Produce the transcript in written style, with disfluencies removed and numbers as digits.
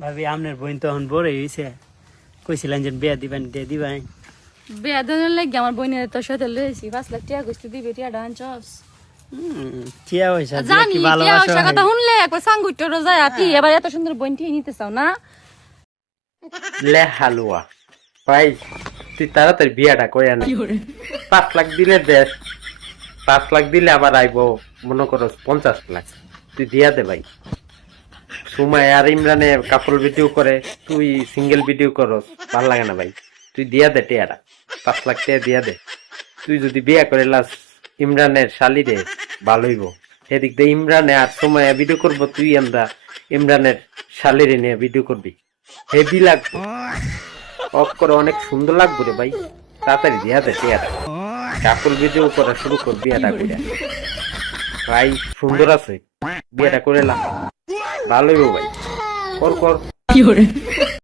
ভাবি আপনার বোন তখন বড় হয়েছে, কইছিলেন যে বিয়া দিবেন, দিয়ে দিবেন। বিয়া দেওয়ার লাগে আমার বোনের তোর সাথে লইছি 5 লাখ টাকা কইতে দিবে টিয়াটা আনছস। টিয়া পয়সা দিয়ে জানি কি টিয়া ভালোবাসা ওর কথা হয়? শুনলে একবার সাঙ্গুট্টর যায় আপনি এবার এত সুন্দর বোন টিয়া নিতে চাও না? লে হালুয়া ভাই, তুই তাড়াতাড়ি বিয়াটা করে আনে। 5 লাখ দিলে দেশ, 5 লাখ দিলে আবার আইবো মনে করো 50 লাখ। তুই দিয়া দে ভাই। সুমাই আর ইমরানে কাপল ভিডিও করে, তুই সিঙ্গেল ভিডিও করস, ভাল লাগে না ভাই। তুই দিয়া দে টিয়াটা, 5 লাখ টাকা দিয়া দে। তুই যদি বিয়া করে লাস ইমরানের শালি রে, ভালো হইব। এদিক দিয়ে ইমরানে আর সুমাইয়া ভিডিও করবো, তুই আমরা ইমরানের শালিরে নিয়ে ভিডিও করবি, হেভি লাগবে। অফ করে অনেক সুন্দর লাগবে রে ভাই। তাড়াতাড়ি দিয়া দে টিয়াটা, কাপল ভিডিও করা শুরু কর বিয়াটা করে। ভাই সুন্দর আছে, বিয়াটা করে লা, ভালো হইব ভাই। কর কর।